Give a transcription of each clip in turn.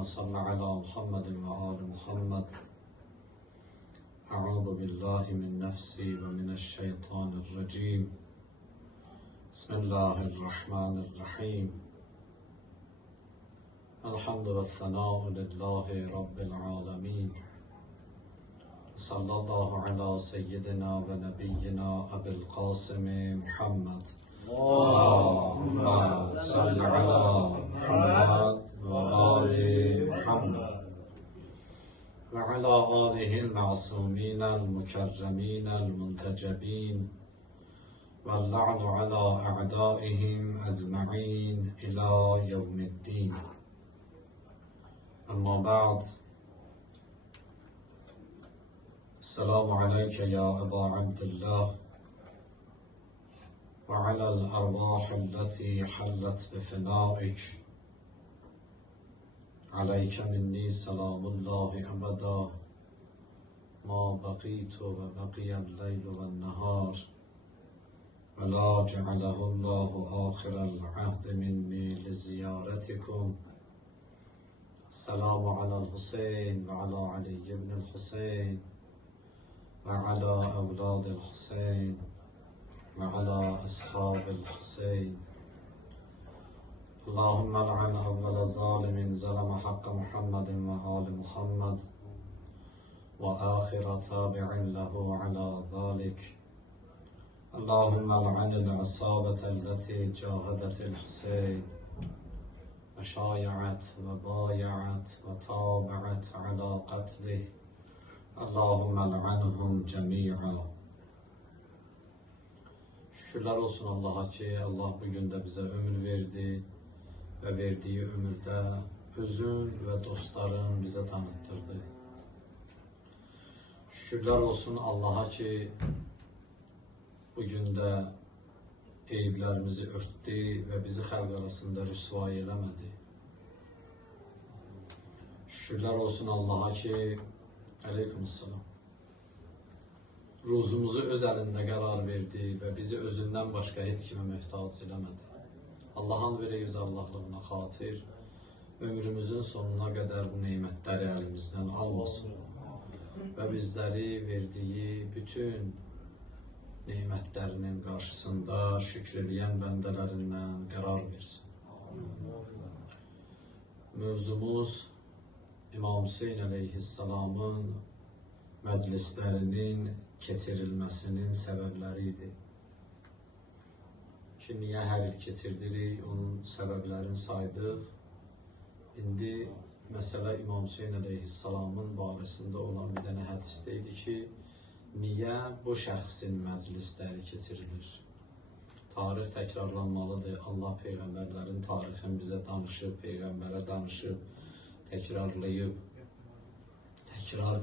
اللهم صل على محمد وآل محمد. أعوذ بالله من نفسي ومن الشيطان الرجيم. بسم الله الرحمن الرحيم. الحمد والثناء لله رب العالمين. صلى الله على سيدنا ونبينا أبي القاسم محمد. اللهم صل على محمد وآل محمد وعلى آله المعصومين المكرمين المنتجبين، واللعن على أعدائهم أجمعين إلى يوم الدين. أما بعد، السلام عليك يا أبا عبد الله، وعلى الأرواح التي حلت بفنائك. عليك مني سلام الله أبدا ما بقيت وبقي الليل والنهار، ولا جعله الله آخر العهد مني لزيارتكم. السلام على الحسين وعلى علي بن الحسين وعلى أولاد الحسين وعلى أصحاب الحسين. اللهم لعن أول ظالم ظلم حق محمد وآل محمد، وآخر تابع له على ذلك. اللهم لعن العصابة التي جاهدت الحسين وشايعت وبايعت وتابعت على قتله. اللهم لعنهم جميعا. Şükürler olsun Allah'a ki Allah bugün de bize ömür verdi ve verdiği ömürde özün ve dostların bize tanıttırdı. Şükürler olsun Allah'a ki bugün de eyiblerimizi örttü ve bizi halk arasında rüsvay eləmədi. Şükürler olsun Allah'a ki Aleykümselam, ruzumuzu öz əlində qərar verdi və bizi özündən başqa heç kimə möhtac eləmədi. Allah'ın verə yüz Allahlığına xatir ömrümüzün sonuna qədər bu neymətləri əlimizdən almasın və bizləri verdiyi bütün neymətlərinin qarşısında şükür edən bəndələrindən qərar versin. Mövzumuz İmam Hüseyin əleyhissalamın məclislərinin keçirilməsinin səbəbləri idi. Ki, niyə hər il keçirdirik, onun səbəblərini saydıq. İndi məsələ İmam Hüseyin əleyhissalamın barəsində olan bir dənə hədisdə idi ki, niyə bu şəxsin məclisləri keçirilir? Tarix təkrarlanmalıdır. Allah peyğəmbərlərin tarixini bizə danışıb, peyğəmbərə danışıb, təkrarlayıb,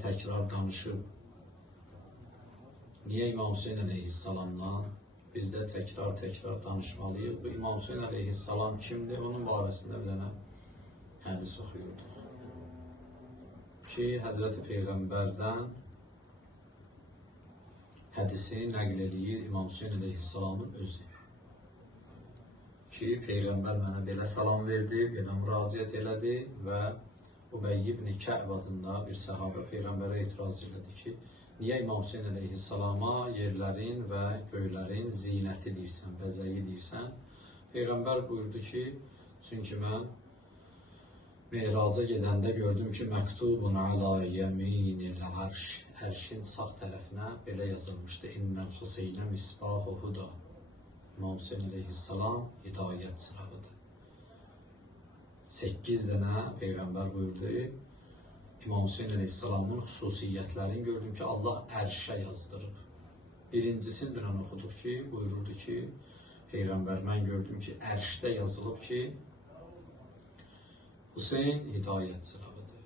təkrar danışıb. Niyə İmam Hüseyin əleyhissalamla biz də təkrar danışmalıyıq? Bu İmam Hüseyin əleyhissalam kimdir? Onun barəsində bir dənə hədis oxuyurduq. Ki, Həzrəti Peyğəmbərdən hədisi nəql edir İmam Hüseyin əleyhissalamın özü. Ki, Peyğəmbər mənə belə salam verdi, belə müraciət elədi və Ubey ibn Kə'b adında bir səhabə Peyğəmbərə etiraz elədi ki, niyə İmam Hüseyin əleyhissalama yerlərin və göylərin zinəti deyirsən, bəzəyi deyirsən? Peyğəmbər buyurdu ki, çünki mən Meyraca gedəndə gördüm ki, məktubun alə yəminil ərş, ərşin sağ tərəfinə belə yazılmışdı, İnnəl Hüseynə misbahu huda. İmam Hüseyin əleyhissalam hidayət çırağıdır. 8 dənə Peyğəmbər buyurdu, İmam Hüseyin əleyhissalamın xüsusiyyətlərini gördüm ki, Allah ərşə yazdırıb. Birincisini dünən oxuduq ki, buyururdu ki, Peyğəmbər mən gördüm ki, ərşdə yazılıb ki, Hüseyin hidayət çırağıdır.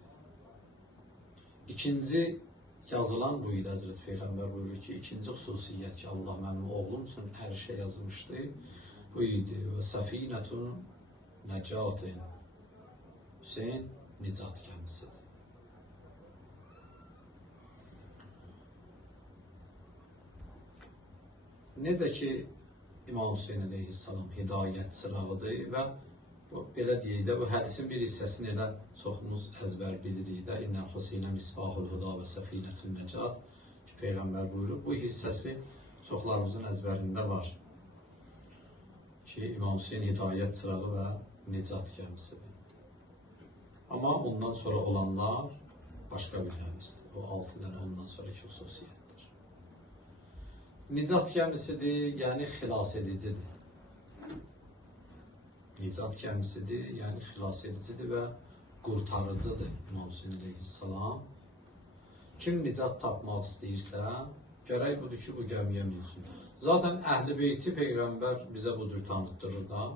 İkinci yazılan bu idi, Həzrət Peyğəmbər buyurur ki, ikinci xüsusiyyət ki, Allah mənim oğlum üçün ərşə yazmışdı, bu idi. Və səfinətun nəcatin, Hüseyin nicat gəmisidir. Necə ki, İmam Hüseyin əleyhissalam hidayət çırağıdır və belə deyək də, bu hədisin bir hissəsini elə çoxumuz əzbər bilirik də. İnnəl Hüseynə misbahul huda və səfinətün nəcat ki, Peyğəmbər buyurur. Bu hissəsi çoxlarımızın əzbərində var ki, İmam Hüseyn hidayət çırağı və nicat gəmisidir. Amma ondan sonra olanlar başqa bir gəmisidir. O 6 dənə ondan sonraki xüsusiyyətdir. Nicat gəmisidir, yəni xilas edicidir. Nicat gəmisidir, yəni xilas edicidir və qurtarıcıdır İmam Hüseyn əleyhissalam. Kim nicat tapmaq istəyirsə, gərək budur ki, bu gəmiyə minsin. Zaten Əhl-i Beyti Peyğəmbər bizə bu cür tanıtdırır da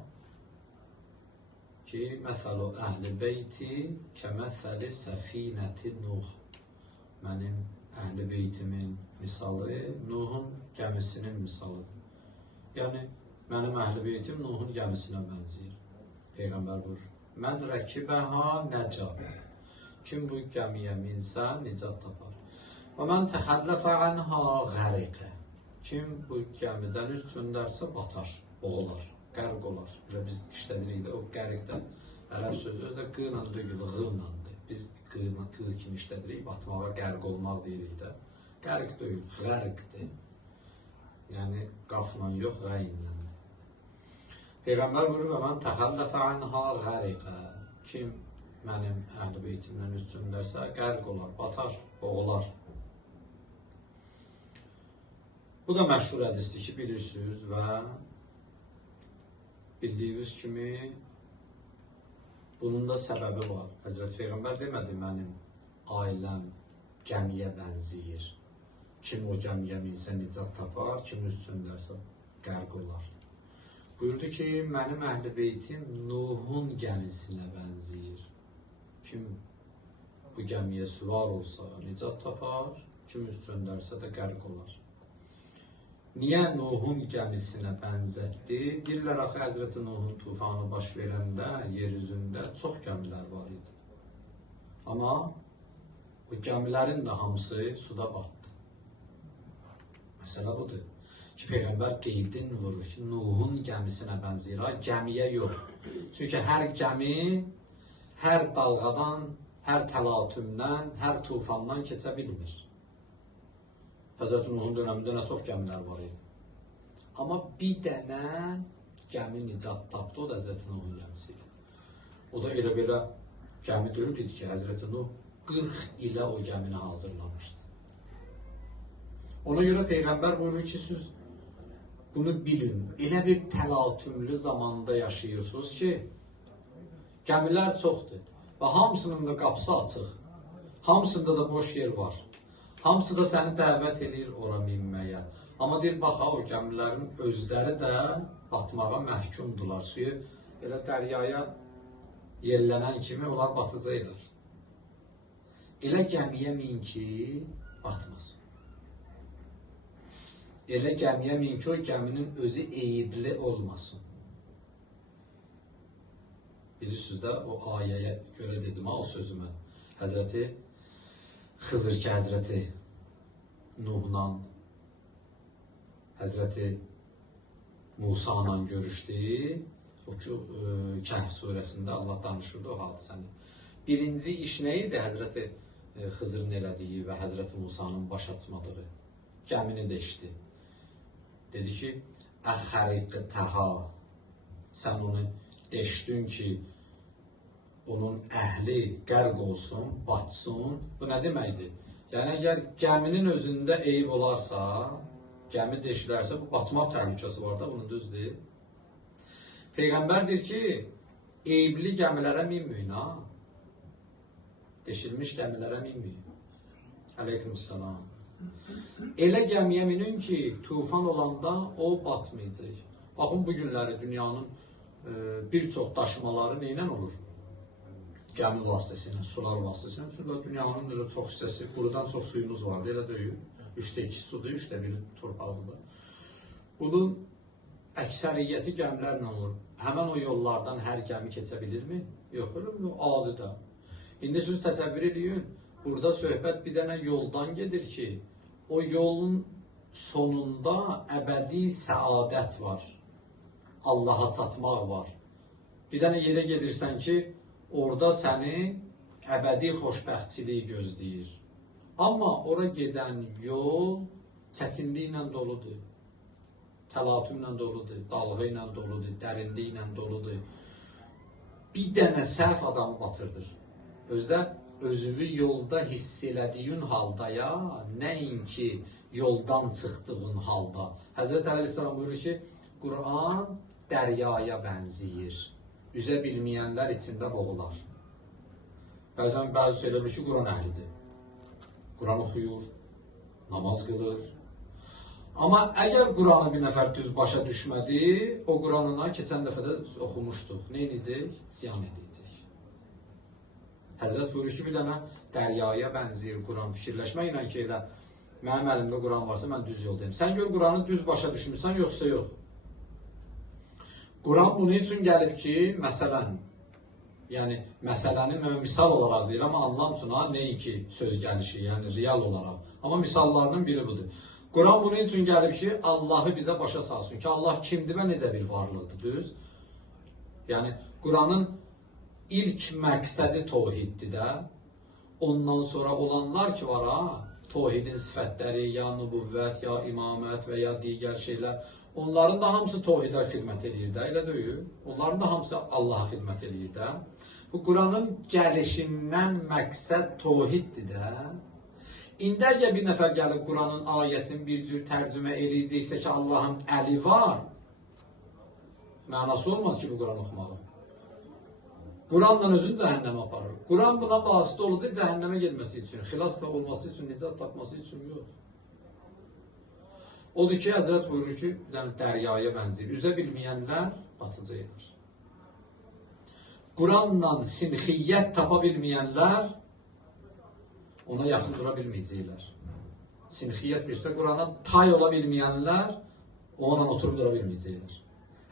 ki, məsəlu Əhl-i Beyti kəməsəli səfinəti Nuh. Mənim Əhl-i Beytimin misalı Nuhun gəmisinin misalıdır. Yəni, mənim Əhl-i Beytim Nuhun gəmisinə bənzəyir. Peyğəmbər buyurur, mən rəkibəhə nəcab. Kim bu gəmiyə minsə, nicat tapar. Və mən təxəlləfə ənhə qəriqə. Kim bu gəmidən üst çöndərsə, batar, boğular, qərq olar. Elə biz işlədirik də, o qəriqdən ərəb sözü özdə qıyla dögülü,ğınlandır. Biz qı kimi işlədirik, batmağa, qərq olmaq deyirik də. Qərq deyil, qərqdir. Yəni, qafla yox, qəyinlə. Peyğəmbər buyurur, mən təxəlləfə ənhə qəriqə. Kim mənim Əhl-i Beytimdən üst çöndərsə, qərq olar, batar, boğular. Bu da məşhur hədisdir ki, bilirsiniz və bildiyiniz kimi bunun da səbəbi var. Həzrət Peyğəmbər demədi, mənim ailəm gəmiyə bənziyir. Kim o gəmiyə minsə nicat tapar, kim üst çöndərsə qərq olar. Buyurdu ki, mənim Əhl-i Beytim Nuhun gəmisinə bənziyir. Kim bu gəmiyə süvar olsa nicat tapar, kim üst çöndərsə də qərq olar. Niyə Nuhun gəmisinə bənzətdi? Deyirlər, axı Həzrəti Nuhun tufanı baş verəndə yer üzündə çox gəmilər var idi. Amma bu gəmilərin də hamısı suda batdı. Məsələ budur ki, Peyğəmbər qeydin vurur ki, Nuhun gəmisinə bənzəyir, gəmiyə yox. Çünki hər gəmi, hər dalğadan, hər təlatümdən, hər tufandan keçə bilmir. Həzrət Nuhun dönəmində nə çox gəmilər var idi. Amma bir dənə gəmi nicat tapdı, o da Həzrət Nuhun gəmisi idi. O da elə belə gəmi deyildi ki, Həzrət Nuh 40 ilə o gəmini hazırlamışdı. Ona görə Peyğəmbər buyurur ki, siz bunu bilin, elə bir təlatümlü zamanda yaşayırsınız ki, gəmilər çoxdur və hamısının da qapısı açıq, hamısında da boş yer var. Hamısı da səni dəvət edir ora minməyə. Amma deyir, bax, o gəmilərin özləri də batmağa məhkumdular. Suyu elə dəryaya yellənən kimi onlar batacaqlar. Elə gəmiyə min ki, batmasın. Elə gəmiyə min ki, o gəminin özü eyibli olmasın. Bilirsiniz də, o ayəyə görə dedim, o sözümə. Həzrəti Xızır ki, Həzrəti Nuhla, Həzrəti Musa'la görüşdü. O ki, Kəhf surəsində Allah danışırdı o hadisəni. Birinci iş nə idi? Həzrəti Xızırın elədiyi və Həzrəti Musa'nın baş açmadığı. Gəmini deşdi. Dedi ki, əxəriqtəha, sən onu deşdin ki, onun əhli qərq olsun, batsın. Bu nə deməkdir? Yəni, əgər gəminin özündə eyib olarsa, gəmi deşilərsə, bu batmaq təhlükəsi var da, bunun düzdür. Peyğəmbər deyir ki, eyibli gəmilərə minməyin, ha? Deşilmiş gəmilərə minməyin. Aleykümselam. Elə gəmiyə minin ki, tufan olanda o batmayacaq. Baxın, bu günləri dünyanın bir çox daşımaları neynən olur? Gəmi vasitəsilə, sular vasitəsilə. Çünki dünyanın elə çox hissəsi, qurudan çox suyumuz vardı, elə deyil. 3/2 sudur, 1/3 torpaqdır. Bunun əksəriyyəti gəmilərlə olur. Həmən o yollardan hər gəmi keçə bilirmi? Yox, adi da. İndi siz təsəvvür edin, burada söhbət bir dənə yoldan gedir ki, o yolun sonunda əbədi səadət var. Allaha çatmaq var. Bir dənə yerə gedirsən ki, orada səni əbədi xoşbəxtçilik gözləyir. Amma ora gedən yol çətinliklə doludur. Təlatümlə doludur, dalğı ilə doludur, dərinliklə doludur. Bir dənə səhv adamı batırdır. Özünü yolda hiss elədiyin halda ya, nəinki yoldan çıxdığın halda. Həzrət Əleyhisselam buyurur ki, Quran dəryaya bənziyir. Üzə bilməyənlər içində boğular. Bəzən bəzi söyləmir ki, Quran əhlidir. Quran oxuyur, namaz qılır. Amma əgər Quranı bir nəfər düz başa düşmədi, o Quranına keçən dəfə də oxumuşduq. Nə edəcək? Ziyan edəcək. Həzrət buyurur ki, bir dənə dəryaya bənziyir Quran. Fikirləşmək ilə ki, elə mənim əlimdə Quran varsa, mən düz yoldayım. Sən gör Quranı düz başa düşmürsən, yoxsa yox. Quran bunun üçün gəlib ki, məsələn, yəni məsələni mən misal olaraq deyirəm, amma anlam üçün nəinki söz gəlişi, yəni real olaraq. Amma misallarının biri budur. Quran bunun üçün gəlib ki, Allahı bizə başa salsın ki, Allah kimdir və necə bir varlıqdır, düz? Yəni, Quranın ilk məqsədi tohiddir də. Ondan sonra olanlar ki var, tohidin sifətləri, ya nübüvvət, ya imamət və ya digər şeylər, onların da hamısı tohidə xidmət edir də, elə deyil. Onların da hamısı Allaha xidmət edir də. Bu Quranın gəlişindən məqsəd tohiddir də. İndi əgər bir nəfər gəlib Quranın ayəsini bir cür tərcümə eləyəcəksə ki, Allahın əli var, mənası olmaz ki, bu Quran oxumalı. Quranla özünü cəhənnəmə aparır. Quran buna vasitə olacaq cəhənnəmə gelməsi üçün, xilasla olması üçün, nicat tapması üçün yox. Odur ki, Həzrət buyurur ki, dəryaya bənzəyir. Üzə bilməyənlər batacaqlar. Quranla sinxiyyət tapa bilməyənlər ona yaxın dura bilməyəcəklər. Sinxiyyət bir üstə Qurana tay ola bilməyənlər onunla oturub dura bilməyəcəklər.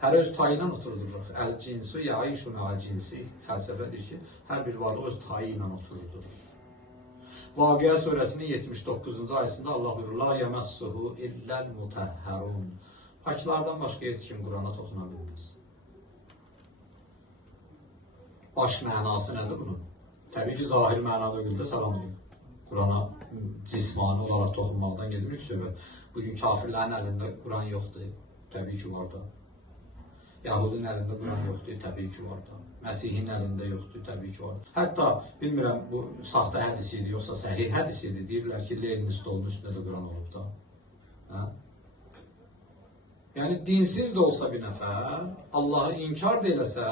Hər öz tayı ilə oturdurur. Əl-cinsu yaişu mə'al-cinsi. Fəlsəfə deyir ki, hər bir varlıq öz tayı ilə oturdurur. Vaqiə surəsinin 79-cu ayəsində Allah buyurur, la yəməssuhu illəl mutəhhərun. Paklardan başqa heç kim Qurana toxuna bilməz. Baş mənası nədir bunun? Təbii ki, zahir mənada güldə salam edin. Qurana cismani olaraq toxunmaqdan gedilmir ki, söhbət. Bugün kafirlərin əlində Quran yoxdur. Təbii ki, var da. Yahudun əlində Quran yoxdur, təbii ki, var da. Məsihin əlində yoxdur, təbii ki, var da. Hətta, bilmirəm, bu saxta hədis idi, yoxsa səhih hədis idi. Deyirlər ki, Lenin stolunun üstündə də Quran olub da. Hə? Yəni, dinsiz də olsa bir nəfər, Allahı inkar da eləsə,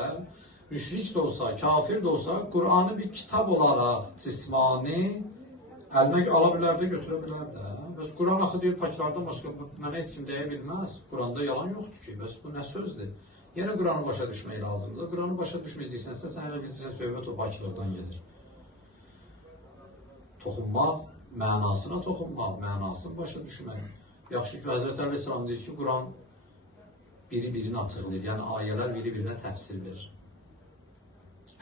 müşrik də olsa, kafir də olsa, Quranı bir kitab olaraq cismani əlinə ala bilər də, götürə bilər də. Bəs Quran axı deyir, paklardan başqa mənə heç kim deyə bilməz. Quranda yalan yoxdur ki, bəs bu nə sözdür? Yenə Quranı başa düşmək lazımdır. Quranı başa düşməyəcəksənsə, sən elə bilirsən, söhbət o paklıqdan gedir. Toxunmaq, mənasına toxunmaq, mənasını başa düşmək. Yaxşı ki, Həzrət Əleyhisselam deyir ki, Quran biri-birini açıqlayır, yəni ayələr biri-birinə təfsir verir.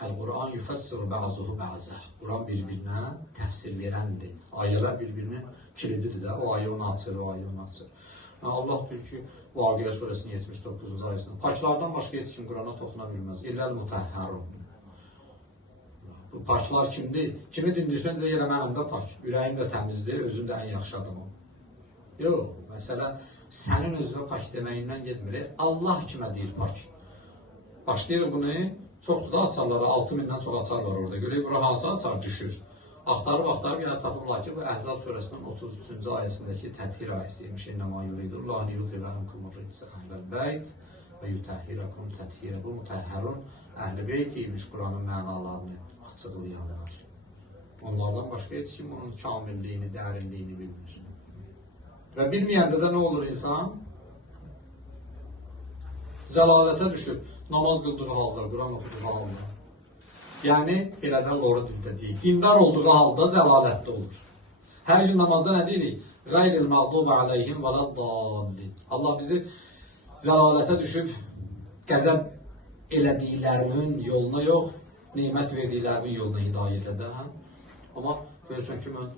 Əl-Quran yüfəssiru bə'zuhu bə'zəh. Quran bir-birinə təfsir verəndir. Ayələr bir-birinin kilididir də. O ayə onu açır, o ayə onu açır. Allah deyir ki, Vaqiə surəsinin 79-cu ayəsində paklardan başqa heç kim Qurana toxuna bilməz. İlləl mutəhhərun. Bu paklar kimdir? Kimi dindirsən deyə elə mənim də pak. Ürəyim də təmizdir, özüm də ən yaxşı adamım. Yox, məsələ sənin özünə pak deməyindən getmir. Allah kimə deyir pak? Başlayır bunu, çoxdur da açarlara, 6000-dən çox açar var orada. Görək, bura hansı açar düşür. Axtarıb, yəni tapırlar ki, bu Əhzab surəsinin 33-cü ayəsindəki təthir ayəsiymiş. İnnəmə yuridullahu yudhibə ankumur rijsə əhləl beyt və yutəhhirəkum təthirə. Bu mutəhhərun əhl-i beyt imiş Quranın mənalarını açıqlayanlar. Onlardan başqa heç kim onun kamilliyini, dərinliyini bilmir. Və bilməyəndə də nə olur insan? Zəlalətə düşür. Namaz qıldığı halda, Quran oxuduğu halda. Yəni, elə də loru dildə deyil. Dindar olduğu halda zəlalətdə olur. Hər gün namazda nə deyirik? Qayril məğdubu aleyhim və ləddallin. Allah bizi zəlalətə düşüb qəzəb elədiklərinin yoluna yox, nimət verdiklərinin yoluna hidayət edə. Amma görürsən ki, mən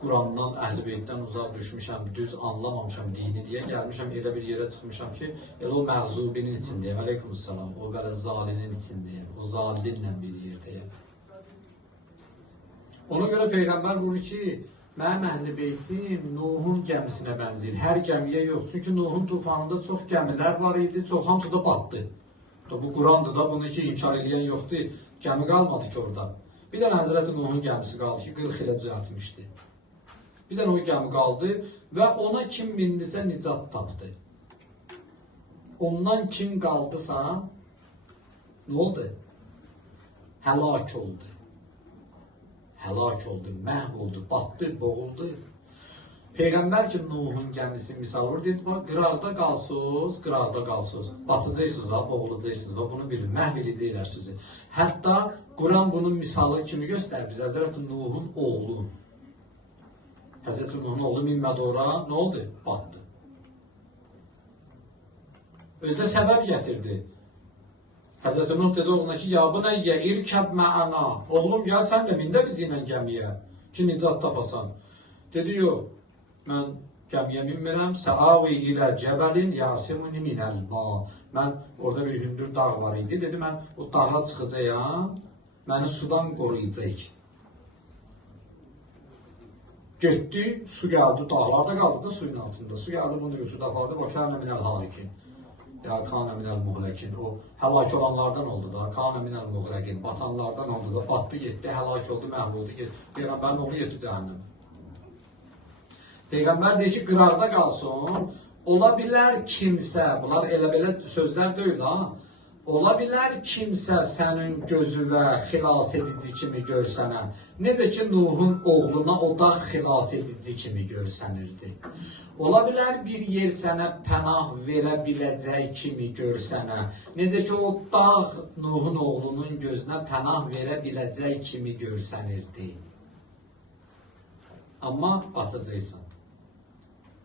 Qurandan, Əhl-i Beytdən uzaq düşmüşəm, düz anlamamışam dini deyə gəlmişəm, elə bir yerə çıxmışam ki, elə o məğzubinin içindəyəm, əleykumussalam, o belə zalinin içindəyəm, o zalinlə bir yerdəyəm. Ona görə Peyğəmbər buyurur ki, mənim Əhl-i Beytim Nuhun gəmisinə bənzəyir, hər gəmiyə yox. Çünki Nuhun tufanında çox gəmilər var idi, çox hamısı da batdı. Bu Qurandır da, bunu ki, inkar edən yoxdur, gəmi qalmadı ki orada. Bir dənə Həzrəti Nuhun gəmisi qaldı ki, 40 ilə düzəltmişdi. Bir dənə o gəmi qaldı və ona kim mindisə nicat tapdı. Ondan kim qaldısa, nə oldu? Həlak oldu. Həlak oldu, məhv oldu, batdı, boğuldu. Peyğəmbər ki, Nuhun gəmisi misal vurdu, deyir, qıraqda qalsınız, qıraqda qalsınız. Batacaqsınız, boğulacaqsınız, bunu bilin, məhv edəcəklər sizi. Hətta Quran bunun misalı kimi göstərir biz Həzrəti Nuhun oğlu. Həzrəti Nuhun oğlu minmədi ora, nə oldu? Batdı. Özdə səbəb gətirdi. Həzrəti Nuh dedi oğluna ki, ya bu nə irkəb mə'ana. Oğlum, ya sən də min də biz ilə gəmiyə ki, nicat tapasan. Dedi, yox, mən gəmiyə minmirəm. Səavi ilə cəbəlin yasimuni minəl ma. Mən, orada bir hündür dağ var idi. Dedi, mən o dağa çıxacağım, məni sudan qoruyacaq. Getdi, su gəldi, dağlarda qaldı da suyun altında. Su gəldi, bunu götürdü, apardı. Və kânə minəl halikin. Ya kânə minəl muhləkin. O həlak olanlardan oldu da. Kânə minəl muhləkin. Batanlardan oldu da. Batdı, getdi, həlak oldu, məhv oldu. Peyğəmbərin oğlu getdi cəhənnəm. Peyğəmbər deyir ki, qıraqda qalsın. Ola bilər kimsə, bunlar elə belə sözlər deyil ha. Ola bilər kimsə sənin gözüvə xilas edici kimi görsənə. Necə ki, Nuhun oğluna o da xilas edici kimi görsənirdi. Ola bilər bir yer sənə pənah verə biləcək kimi görsənə. Necə ki, o dağ Nuhun oğlunun gözünə pənah verə biləcək kimi görsənirdi. Amma batacaqsan.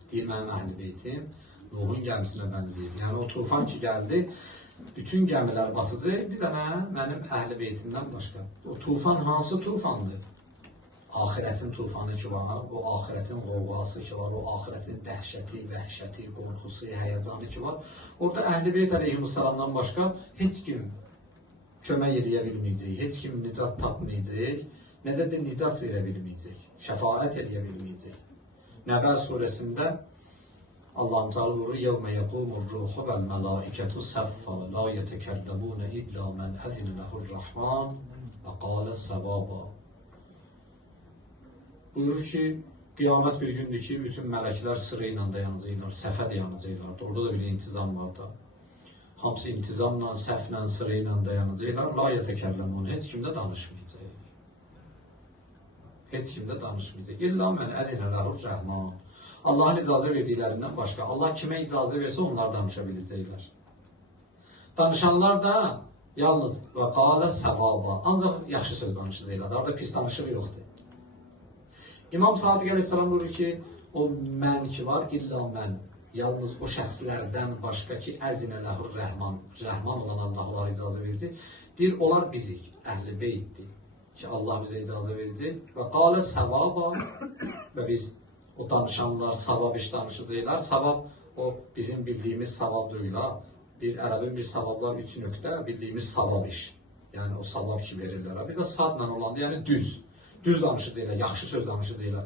Deyir mənim Əhl-i Beytim Nuhun gəmisinə bənzəyir. Yəni o tufan ki gəldi, bütün gəmilər batacaq, bir dənə mənim Əhl-i Beytimdən başqa. O tufan hansı tufandır? Ahirətin tufanı ki var, o ahirətin qovğası ki var, o ahirətin dəhşəti, vəhşəti, qorxusu, həyəcanı ki var. Orada Əhl-i Beyt əleyhissalamdan başqa heç kim kömək edə bilməyəcək, heç kim nicat tapmayacaq, necə də nicat verə bilməyəcək, şəfaət edə bilməyəcək. Nəbəl surəsində Allah-u Teala buyurur, yevmə yəqumur ruhu vəl mələikətu səffə la yetəkəlləmunə illə mən əzinləhur rəhman və qalə səvaba. Buyurur ki, qiyamət bir gündür ki, bütün mələklər sıra ilə dayanacaqlar, səfə dayanacaqlar. Orada da bir intizam var da. Hamısı intizamla, səhvlə, sıra ilə dayanacaqlar. La yetəkəlləmunə, heç kimdə danışmayacaq. Heç kimdə danışmayacaq. İlla mən əzinləhur rəhman. Allahın icazə verdiklərindən başqa. Allah kimə icazə versə onlar danışa biləcəklər. Danışanlar da yalnız və qalə səvaba. Ancaq yaxşı söz danışacaqlar. Orada pis danışıq yoxdur. İmam Sadiq əleyhissalam buyurur ki, o mən ki var, illa mən. Yalnız o şəxslərdən başqa ki, əzinələhur rəhman. Rəhman olan Allah onlara icazə verəcək. Deyir, onlar bizik, Əhl-i Beytdir ki, Allah bizə icazə verəcək. Və qalə səvaba və biz o danışanlar savab iş danışacaqlar. Savab o bizim bildiyimiz savab deyil. Bir ərəbin bir savab var, 3 nöqtə, bildiyimiz savab iş. Yəni o savab ki verirlər. Bir də sadla olanda, yəni düz. Düz danışacaqlar, yaxşı söz danışacaqlar.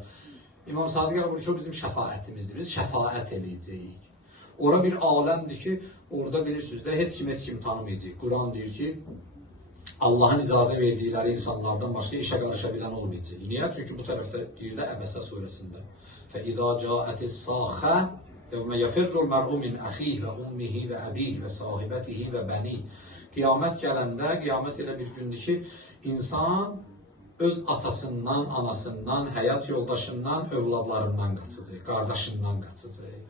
İmam Sadiq buyurur ki, o bizim şəfaətimizdir. Biz şəfaət edəcəyik. Ora bir aləmdir ki, orada bilirsiniz də heç kim tanımayacaq. Quran deyir ki, Allahın icazə verdikləri insanlardan başqa işə qarışa bilən olmayacaq. Niyə? Çünki bu tərəfdə deyirlər Əbəsə surəsində. فَإِذَا جَاءَتِ السَّاخَةُ يَوْمَ يَفِرُّ الْمَرْءُ مِنْ أَخِيهِ وَأُمِّهِ وَأَبِيهِ وَصَاحِبَتِهِ وَبَنِيهِ. Qiyamət gələndə, qiyamət elə bir gündür ki, insan öz atasından, anasından, həyat yoldaşından, övladlarından qaçacaq, qardaşından qaçacaq.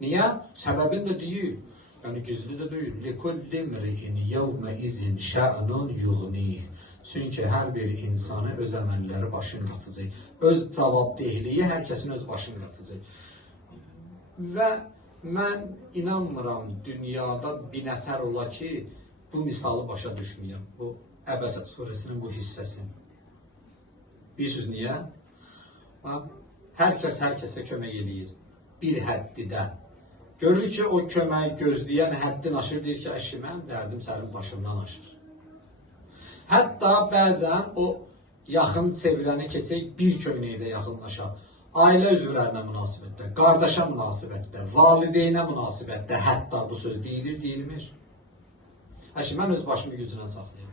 Niyə? Səbəbini də deyir. Yəni gizli də deyil. لِكُلِّ مْرِئٍ يَوْمَئِذٍ شَأْنٌ يُغْنِيهِ. Çünki hər bir insanı öz əməlləri başını qatacaq. Öz cavabdehliyi hər kəsin öz başını qatacaq. Və mən inanmıram dünyada bir nəfər ola ki, bu misalı başa düşməyəm. Bu Əbəsə surəsinin bu hissəsini. Bilirsiniz niyə? Ha? Hər kəsə kömək eləyir. Bir həddidə. Görür ki, o kömək gözləyən həddin aşır, deyir ki, əşi, mən dərdim sənin başımdan aşır. Hətta bəzən o yaxın seviləni keçək, bir köynəkdə yaxınlaşar. Ailə üzvlərinə münasibətdə, qardaşa münasibətdə, valideynə münasibətdə hətta bu söz deyilir, deyilmir. Əşi, mən öz başımı gücünə saxlayam.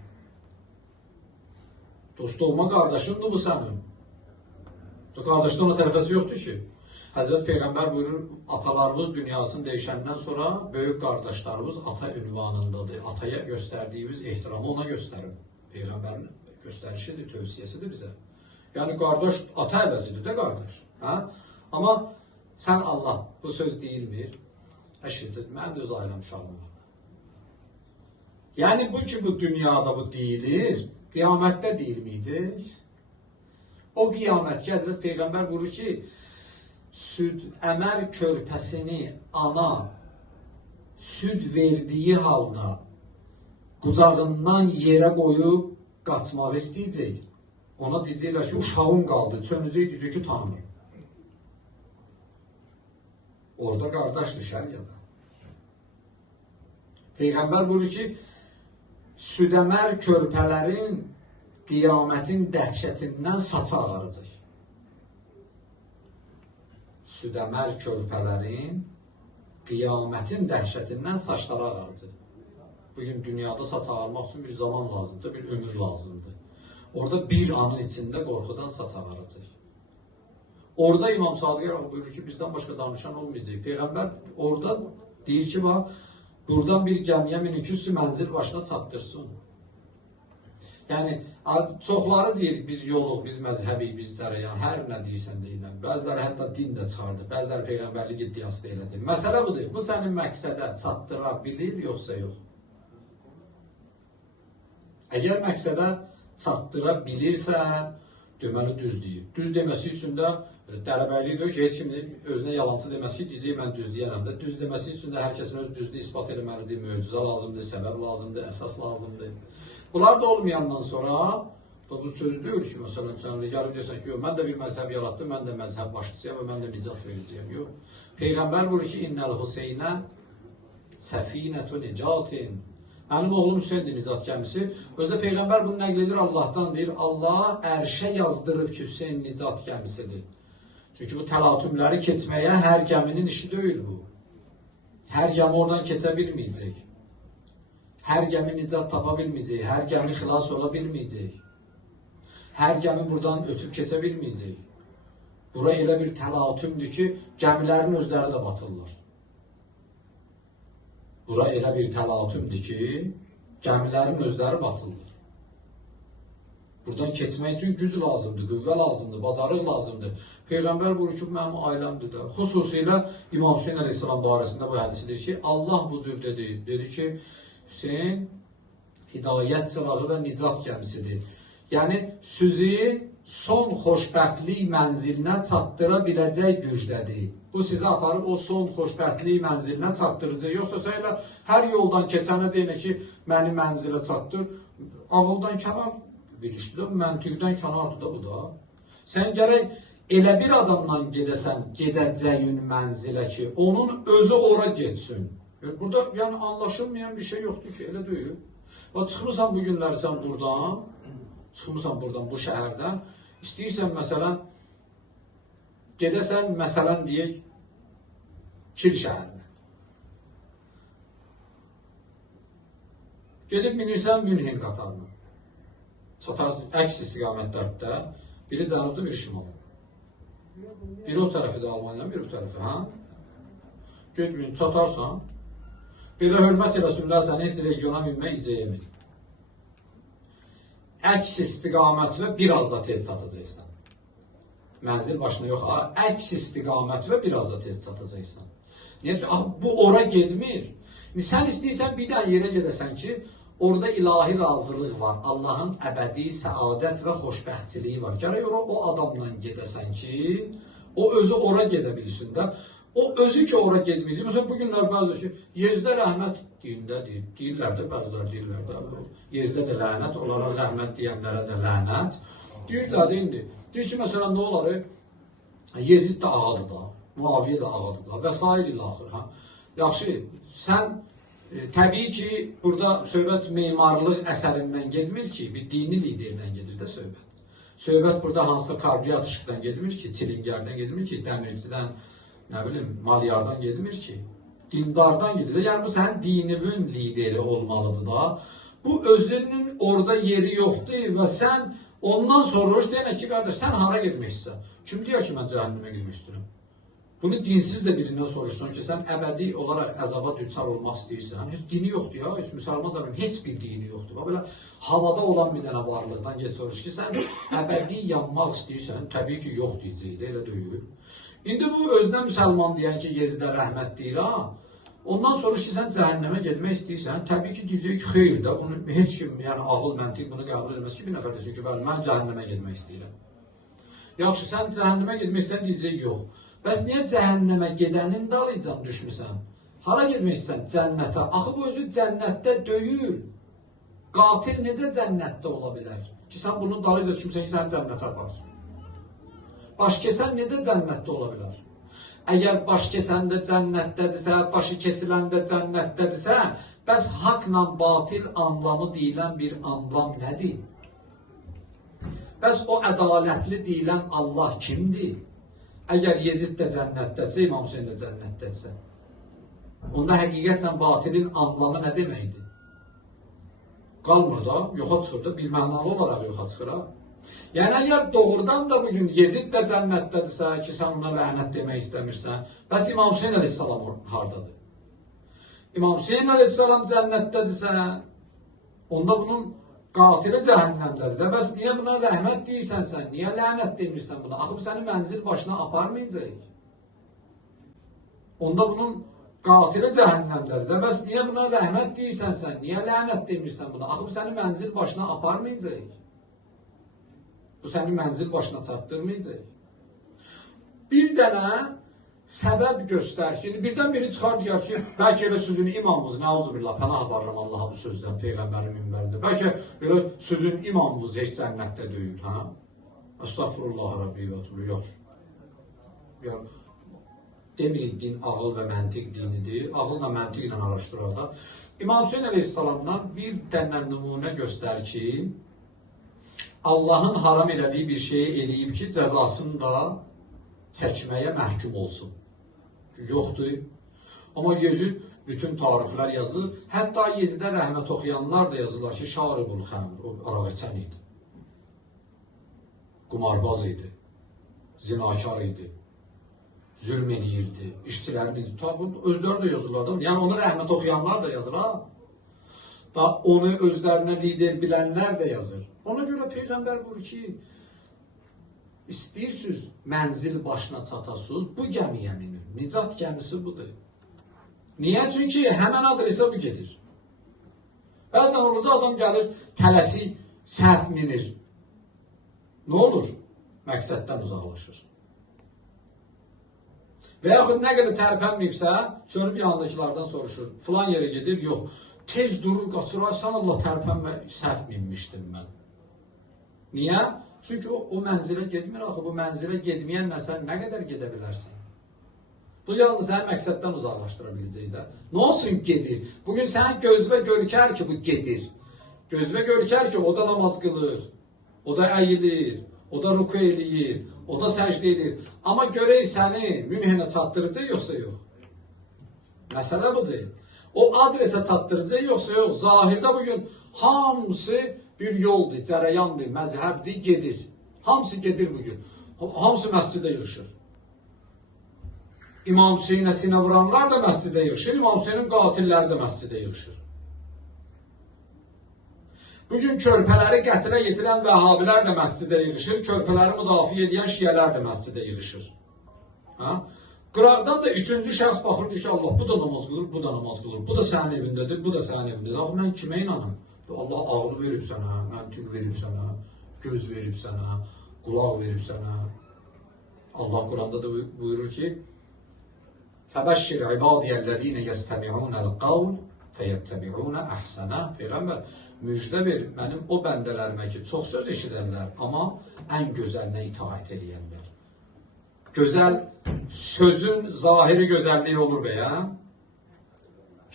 Dost olma qardaşındır bu sənin. Qardaşda ona tərəfəsi yoxdur ki. Həzrət Peyğəmbər buyurur, atalarımız dünyasını dəyişəndən sonra böyük qardaşlarımız ata ünvanındadır. Ataya göstərdiyimiz ehtiramı ona göstərin. Peyğəmbərin göstərişidir, tövsiyəsidir bizə. Yəni, qardaş ata əvəzidir də qardaş. Hə? Amma sən Allah bu söz deyilmir. Əşirdir, mən də öz ailəm uşağım var. Yəni, bu ki, bu dünyada bu deyilir, qiyamətdə deyilməyəcək. O qiyamət ki, Həzrət Peyğəmbər buyurur ki, süd əmər körpəsini ana süd verdiyi halda qucağından yerə qoyub qaçmaq istəyəcək. Ona deyəcəklər ki, uşağın qaldı, çönəcək, deyəcək ki, tanımır. Orada qardaş düşər ya da. Peyğəmbər buyurur ki, südəmər körpələrin qiyamətin dəhşətindən saçı ağaracaq. Südəmər körpələrin qiyamətin dəhşətindən saçları ağaracaq. Bugün dünyada saç ağarmaq üçün bir zaman lazımdır, bir ömür lazımdır. Orada bir anın içində qorxudan saç ağaracaq. Orada İmam Sadiq buyurur ki, bizdən başqa danışan olmayacaq. Peyğəmbər orada deyir ki, buradan bir gəmiyə minin ki, mənzil başına çatdırsın. Yəni, çoxları deyir, biz yoluq, biz məzhəbi, biz cərəyan, hər nə deyirsən deyilən. Bəziləri hətta din də çıxardı, bəziləri Peyğəmbərlik iddiası da elədi. Məsələ budur, bu sənin məqsədə çatdıra bilir, yoxsa yox? Əgər məqsədə çatdıra bilirsə, deməli düz deyir. Düz deməsi üçün də tələbəlik deyir ki, heç kimin özünə yalancı deməsi ki, deyəcək mən düz deyərəm də. Düz deməsi üçün də hər kəsin öz düzlüyü ispat etməlidir, möcüzə lazımdır, səbəb lazımdır, əsas lazımdır. Bunlar da olmayandan sonra, bu söz deyil ki, məsələn, sən gəlib deyirsən ki, mən də bir məzhəb yaratdım, mən də məzhəb başçısıyam və mən də nicat verəcəyəm. Yox. Peyğəmbər buyurur ki, İnnəl Hüseynə səfinətü nicatin. Mənim oğlum Hüseyndir nicat gəmisi. Özdə Peyğəmbər bunu nəql edir Allahdan, deyir, Allah ərşə yazdırıb ki, Hüseyn nicat gəmisidir. Çünki bu təlatümləri keçməyə hər gəminin işi deyil bu. Hər gəmi oradan keçə bilməyəcək. Hər gəmi nicat tapa bilməyəcək. Hər gəmi xilas ola bilməyəcək. Hər gəmi buradan ötüb keçə bilməyəcək. Bura elə bir təlatümdür ki, gəmilərin özləri də batırlar. Bura elə bir təlatümdür ki, gəmilərin özləri batırlar. Buradan keçmək üçün güc lazımdır, qüvvə lazımdır, bacarıq lazımdır. Peyğəmbər buyurur ki, mənim ailəmdir də. Xüsusilə İmam Hüseyin əleyhissalam barəsində bu hədisidir ki, Allah bu cür dedi. Dedi ki, Hüseyin hidayət çırağı və nicat gəmisidir. Yəni, sizi son xoşbəxtlik mənzilinə çatdıra biləcək gücdədir. Bu sizi aparıb o son xoşbəxtlik mənzilinə çatdıracaq. Yoxsa sən hər yoldan keçənə deyinə ki, məni mənzilə çatdır. Ağıldan kənar bir işdir, məntiqdən kənardır da bu da. Sən gərək elə bir adamdan gedəsən, gedəcəyin mənzilə ki, onun özü ora getsin. Burada yəni anlaşılmayan bir şey yoxdur ki, elə deyil. Çıxmısan bu günləri sən buradan, çıxmısan buradan bu şəhərdən, istəyirsən məsələn, gedəsən məsələn deyək, Kil şəhərinə. Gedib minirsən Münhen qatarına. Çatarsın əks istiqamətlərdə, biri cənubda, biri şimalda. Biri o tərəfi də Almanya, biri o tərəfi, hə? Gedib çatarsan, belə hörmət eləsinlər səni heç regiona minmək icə yemək. Əks istiqamətlə biraz da tez çatacaqsan. Mənzil başına yox, ha? Əks istiqamətlə biraz da tez çatacaqsan. Niyə? Bu ora gedmir. Sən istəyirsən bir dənə yerə gedəsən ki, orada ilahi razılıq var. Allahın əbədi səadət və xoşbəxtçiliyi var. Gərək o adamla gedəsən ki, o özü ora gedə bilsin də. O özü ki ora gedməyəcək. Məsələn, bugünlər bəzi ki, Yezdə rəhmət deyirlər də, bəzilər deyirlər də. Yezdə də lənət, onlara rəhmət deyənlərə də lənət. Deyirlər də indi. Deyir ki, məsələn, nə olar? Yezid də ağadır da, Muaviyə də ağadır da və s. ilə axır. Yaxşı, sən təbii ki, burada söhbət memarlıq əsərindən gedmir ki, bir dini liderdən gedir də söhbət. Söhbət burada hansısa Kardiyatışıqdan gedmir ki, Çilingərdən gedmir ki, Dəmirçidən, nə bilim, Malyardan gedmir ki, dindardan gedir. Yəni bu sənin dinivin lideri olmalıdır da. Bu özünün orada yeri yoxdur və sən ondan soruş, deyək ki, qardaş, sən hara getmək istəyirsən? Kim deyər ki, mən cəhənnəmə girmək istəyirəm? Bunu dinsiz də birindən soruşsun ki, sən əbədi olaraq əzaba düçar olmaq istəyirsən. Heç dini yoxdur ya, heç müsəlmanların heç bir dini yoxdur. Belə havada olan bir dənə varlıqdan geç soruş ki, sən əbədi yanmaq istəyirsən, təbii ki, yox deyəcəkdir, elə deyil. İndi bu özünə müsəlman deyən ki, Yezidə rəhmət deyir, ha? Ondan soruş ki, sən cəhənnəmə getmək istəyirsən, təbii ki, deyəcək ki, xeyr də, bunu heç kim, yəni ağıl, məntiq bunu qəbul edilməz ki, bir nəfər desin ki, bəli, mən cəhənnəmə getmək istəyirəm. Yaxşı, sən cəhənnəmə getmək istəyirsən, deyəcək yox. Bəs niyə cəhənnəmə gedənin dalıcan düşmüsən? Hara getmək istəyirsən? Cənnətə. Axı bu özü cənnətdə deyil. Qatil necə cənnətdə ola bilər? Ki, sən bunun dalıca düşmüsən ki, səni cənnətə aparsın. Baş kesən necə cənnətdə ola bilər? Əgər baş kesən də cənnətdədirsə, başı kesilən də cənnətdədirsə, bəs haqla batil anlamı deyilən bir anlam nədir? Bəs o ədalətli deyilən Allah kimdir? Əgər Yezid də cənnətdədirsə, İmam Hüseyin də cənnətdədirsə, onda həqiqətlə batilin anlamı nə deməkdir? Qalmır da, yoxa çıxır da, bir mənalı olaraq yoxa çıxır ha. Yəni, əgər doğrudan da bugün Yezid də cənnətdədirsə ki, sən ona lənət demək istəmirsən, bəs İmam Hüseyin əleyhissalam haradadır? İmam Hüseyin əleyhissalam cənnətdədirsə, onda bunun qatili cəhənnəmdədir. Bəs niyə buna rəhmət deyirsən sən? Niyə lənət demirsən buna? Axı, səni mənzil başına aparmayacaq. Onda bunun qatili cəhənnəmdədir. Bəs niyə buna rəhmət deyirsən sən? Niyə lənət demirsən buna? Axı, səni mənzil başına aparmayacaq. Bu səni mənzil başına çatdırmayacaq. Bir dənə səbəb göstər ki, birdən biri çıxar deyər ki, bəlkə elə sözün imamımız, nəuzubillah, pənah aparıram Allaha bu sözdən, Peyğəmbərin minbərində. Bəlkə elə sözün imamımız heç cənnətdə deyil, hə? Əstəğfirullah Rəbbi və tübü, yox. Demirik, din ağıl və məntiq dinidir. Ağılla məntiqlə araşdıraq da. İmam Hüseyin əleyhissalamdan bir dənə nümunə göstər ki, Allahın haram elədiyi bir şeyi eləyib ki, cəzasını da çəkməyə məhkum olsun. Yoxdur. Amma Yezid bütün tarixlər yazılır. Hətta Yezidə rəhmət oxuyanlar da yazırlar ki, şaribul xəmr, o araq içən idi. Qumarbaz idi. Zinakar idi. Zülm eləyirdi. İşçilərin özləri də yazırlar da. Yəni onu rəhmət oxuyanlar da yazır, ha? Da onu özlərinə lider bilənlər də yazır. Ona görə Peyğəmbər buyurur ki, İstəyirsiniz mənzil başına çatasınız, bu gəmiyə minin. Nicat gəmisi budur. Niyə? Çünki həmən adresə bu gedir. Bəzən orada adam gəlir, tələsi səhv minir. Nə olur? Məqsəddən uzaqlaşır. Və yaxud nə qədər tərpənməyibsə, çönüb yanındakilərdən soruşur. Filan yerə gedir, yox. Tez durur, qaçır, sən Allah tərpənmə, səhv minmişdim mən. Niyə? Çünki o mənzilə getmir, axı bu mənzilə getməyənlə sən nə qədər gedə bilərsən? Bu yalnız sənin məqsəddən uzaqlaşdıra biləcək də. Nə olsun gedir? Bugün sənin gözvə görkər ki, bu gedir. Gözvə görkər ki, o da namaz qılır, o da əyilir, o da ruku eləyir, o da səcdə edir. Amma görək səni Münhenə çatdıracaq yoxsa yox? Məsələ budur. O adresə çatdıracaq yoxsa yox? Zahirdə bugün hamısı bir yoldur, cərəyandır, məzhəbdir, gedir. Hamısı gedir bugün. Hamısı məscidə yığışır. İmam Hüseyinə sinə vuranlar da məscidə yığışır, İmam Hüseynin qatilləri də məscidə yığışır. Bugün körpələri qətilə yetirən vəhabilər də məscidə yığışır, körpələri müdafiə edən şiyələr də məscidə yığışır. Qıraqdan da üçüncü şəxs baxır, deyir ki, Allah, bu da namaz qılır, bu da namaz qılır, bu da sənin evindədir, bu da sənin evindədir. Axı, mən kimə inanım? Allah ağlı verib sənə, məntiq verib sənə, göz verib sənə, qulaq verib sənə. Allah Quranda da buyurur ki, فَبَشِّرْ عِبَادِيَ الَّذ۪ينَ يَسْتَمِعُونَ الْقَوْلِ فَيَتَّبِعُونَ أَحْسَنَ Peyğəmbər, müjdə ver mənim o bəndələrimə ki, çox söz eşidərlər, amma ən gözəlinə itaət edərlər. Güzel sözün zahiri güzelliği olur be ya.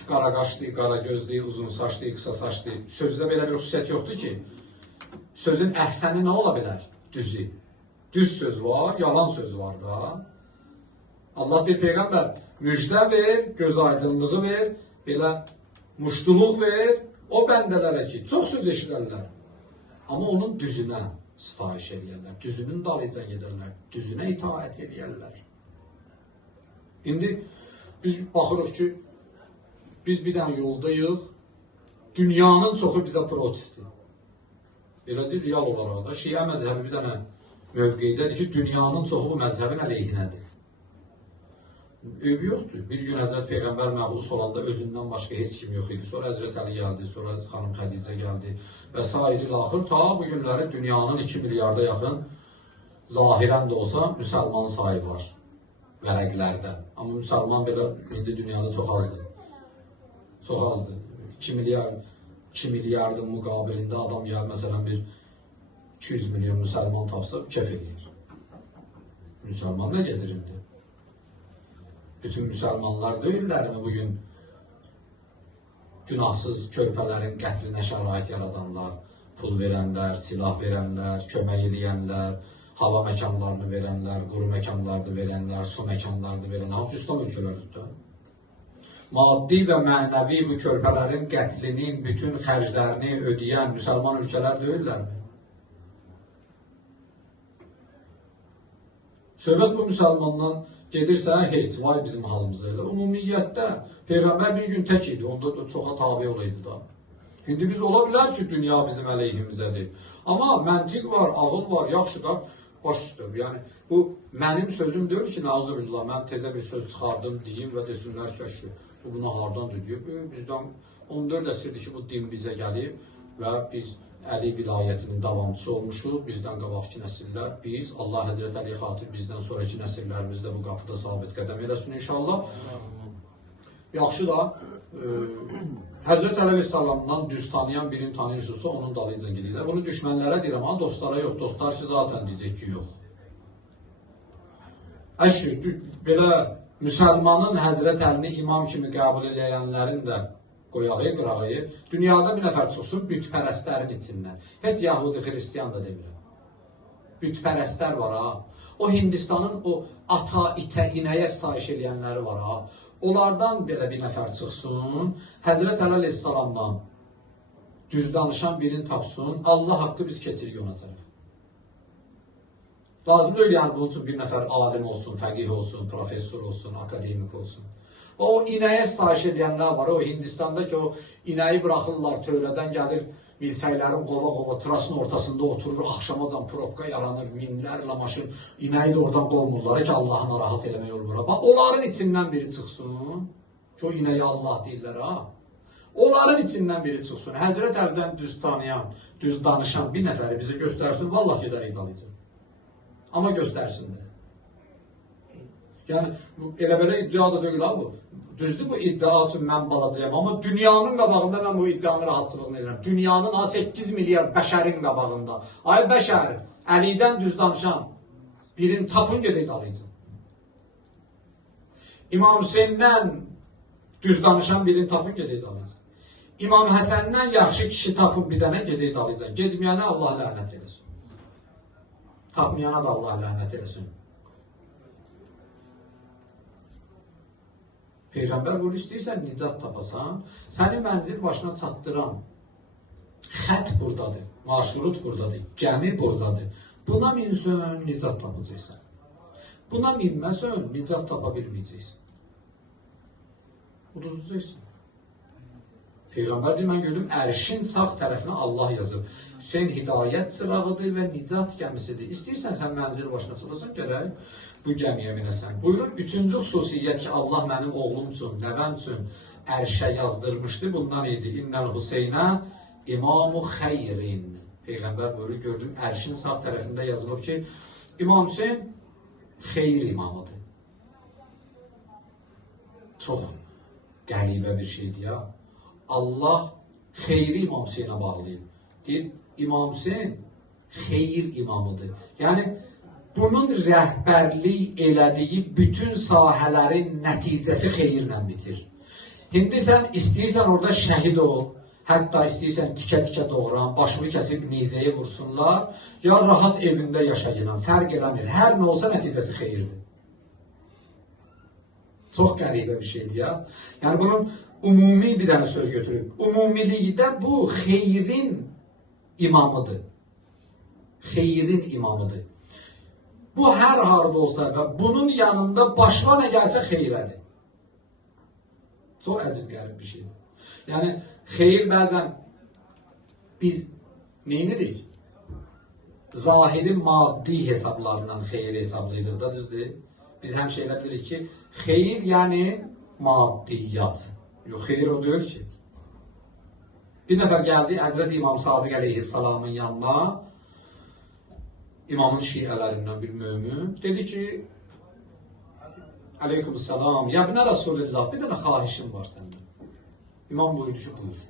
Qara qaşlı, qara gözlü, uzun saçlı, kısa saçlı. Sözdə belə bir xüsusiyyət yoxdur ki, sözün əhsəni nə ola bilər? Düzü. Düz söz var, yalan söz var da. Allah deyir, Peyğəmbər, müjdə ver, göz aydınlığı ver, belə muştuluq ver o bəndələrə ki, çox söz eşidərlər. Amma onun düzünə sitayiş edirlər, düzünün dalıca gedirlər, düzünə itaət edirlər. İndi biz baxırıq ki, biz bir dənə yoldayıq, dünyanın çoxu bizə protestdir. Belə deyil, real olaraq da, Şiə məzhəbi bir dənə mövqeydədir ki, dünyanın çoxu bu məzhəbin əleyhinədir. Öyüb yoxdur. Bir gün Həzrət Peyğəmbər məbus olanda özündən başqa heç kim yox idi. Sonra Həzrət Əli gəldi, sonra xanım Xədicə gəldi və s. Axır ta bu günləri dünyanın 2 milyarda yaxın zahirən də olsa müsəlman sayı var vərəqlərdə. Amma müsəlman belə indi dünyada çox azdır. Çox azdır. 2 milyardın müqabilində adam gəl, məsələn bir 200 milyon müsəlman tapsa kef edir. Müsəlman nə gəzir indi? Bütün müsəlmanlar deyirlərmi bugün günahsız körpələrin qətlinə şərait yaradanlar, pul verənlər, silah verənlər, kömək edənlər, hava məkanlarını verənlər, quru məkanlarını verənlər, su məkanlarını verənlər, hamısı İslam ölkələridir də. Maddi və mənəvi bu körpələrin qətlinin bütün xərclərini ödəyən müsəlman ölkələr deyirlərmi? Söhbət bu müsəlmandan gedirsə, heç, vay bizim halımıza elə. Ümumiyyətdə, Peyğəmbər bir gün tək idi, onda da çoxa tabi olaydı da. İndi biz ola bilər ki, dünya bizim əleyhimizədir. Amma məntiq var, ağıl var, yaxşı da baş üstə. Yəni, bu mənim sözüm deyil ki, nəuzubillah, mən tezə bir söz çıxardım, deyim və desinlər ki, bu buna hardan deyir. Bizdən 14 əsrdir ki, bu din bizə gəlib və biz Əli vilayətinin davamçısı olmuşuq, bizdən qabaqki nəsillər, biz, Allah Həzrət Əliyə xatir bizdən sonraki nəsillərimiz də bu qapıda sabit qədəm eləsin inşallah. Yaxşı da, Həzrət Əli Aleyhisselamdan düz tanıyan birini tanıyırsınızsa, onun dalıca gedirlər. Bunu düşmənlərə deyirəm, amma dostlara yox, dostlar ki, zaten deyəcək ki, yox. Əşir, belə müsəlmanın Həzrət Əlini imam kimi qəbul eləyənlərin də qoyağı, qırağı, dünyada bir nəfər çıxsın bütpərəstlərin içindən. Heç Yahudi, Xristiyan da demirəm. Bütpərəstlər var ha. O Hindistanın o ata, itə, inəyə sitayiş eləyənləri var ha. Onlardan belə bir nəfər çıxsın, Həzrət Əli Aleyhisselamdan düz danışan birini tapsın, Allah haqqı biz keçirik ona tərəf. Lazım deyil yəni bunun üçün bir nəfər alim olsun, fəqih olsun, professor olsun, akademik olsun. O inəyə sitayiş edənlər var. O Hindistanda ki, o inəyi buraxırlar, tövlədən gəlir, milçəklərin qova-qova, trasın ortasında oturur, axşamacan probka yaranır, minlərlə maşın, inəyi də oradan qovmurlar ki, Allahı narahat eləmək olur. Bax, onların içindən biri çıxsın, ki, o inəyi Allah deyirlər, ha. Onların içindən biri çıxsın, Həzrət Əlidən düz tanıyan, düz danışan bir nəfəri bizi göstərsin, vallah gedər idalayacaq. Amma göstərsin də. Yəni, elə belə iddia da deyil ha bu. Düzdür bu iddia üçün mən balacayam, amma dünyanın qabağında mən bu iddianın rahatçılığını edirəm. Dünyanın 8 milyar bəşərin qabağında. Ay bəşər, Əlidən düz danışan birini tapın gedək dalayacaq. İmam Hüseyndən düz danışan birini tapın gedək dalayacaq. İmam Həsəndən yaxşı kişi tapın bir dənə gedək dalayacaq. Gedməyənə Allah lənət eləsin. Tapmayana da Allah lənət eləsin. Peyğəmbər bunu istəyirsən, nicat tapasan, səni mənzil başına çatdıran xət buradadır, marşrut buradadır, gəmi buradadır. Buna minsən, nicat tapacaqsan. Buna minməsən, nicat tapa bilməyəcəksən. Uduzacaqsan. Peyğəmbər deyir, mən gördüm, ərşin sağ tərəfinə Allah yazıb. Hüseyin hidayət çırağıdır və nicat gəmisidir. İstəyirsən, sən mənzil başına çatasan, gələk bu gəmiyə minəsən. Buyurun, üçüncü xüsusiyyət ki, Allah mənim oğlum üçün, nəvəm üçün ərşə yazdırmışdı. Bundan idi. İnnəl Hüseynə imamu xeyrin. Peyğəmbər buyurur, gördüm, ərşin sağ tərəfində yazılıb ki, İmam Hüseyin xeyr imamıdır. Çox qəribə bir şeydir ya. Allah xeyri İmam Hüseynə bağlayıb. Deyir, İmam Hüseyin xeyir imamıdır. Yəni, bunun rəhbərlik elədiyi bütün sahələrin nəticəsi xeyirlə bitir. İndi sən istəyirsən orada şəhid ol, hətta istəyirsən tikə-tikə doğuran, başını kəsib nizəyə vursunlar, ya rahat evində yaşayılan, fərq eləmir. Hər nə olsa nəticəsi xeyirdir. Çox qəribə bir şeydir ya. Yəni bunun ümumi bir dənə söz götürüb. Ümumilikdə bu xeyrin imamıdır. Xeyrin imamıdır. Bu hər harda olsa və bunun yanında başına nə gəlsə xeyrədir. Çox əcib qərib bir şeydir. Yəni xeyir bəzən biz neyinirik? Zahiri maddi hesablarından xeyri hesablayırıq da, düzdür? Biz həmişə elə bilirik ki, xeyir yəni maddiyyat. Yox, xeyir o deyil ki. Bir nəfər gəldi Həzrəti İmam Sadiq əleyhissalamın yanına, İmamın şiələrindən bir mömin, dedi ki, Aleykümselam, ya ibnə Rasulillah, bir dənə xahişim var səndən. İmam buyurdu ki, buyur.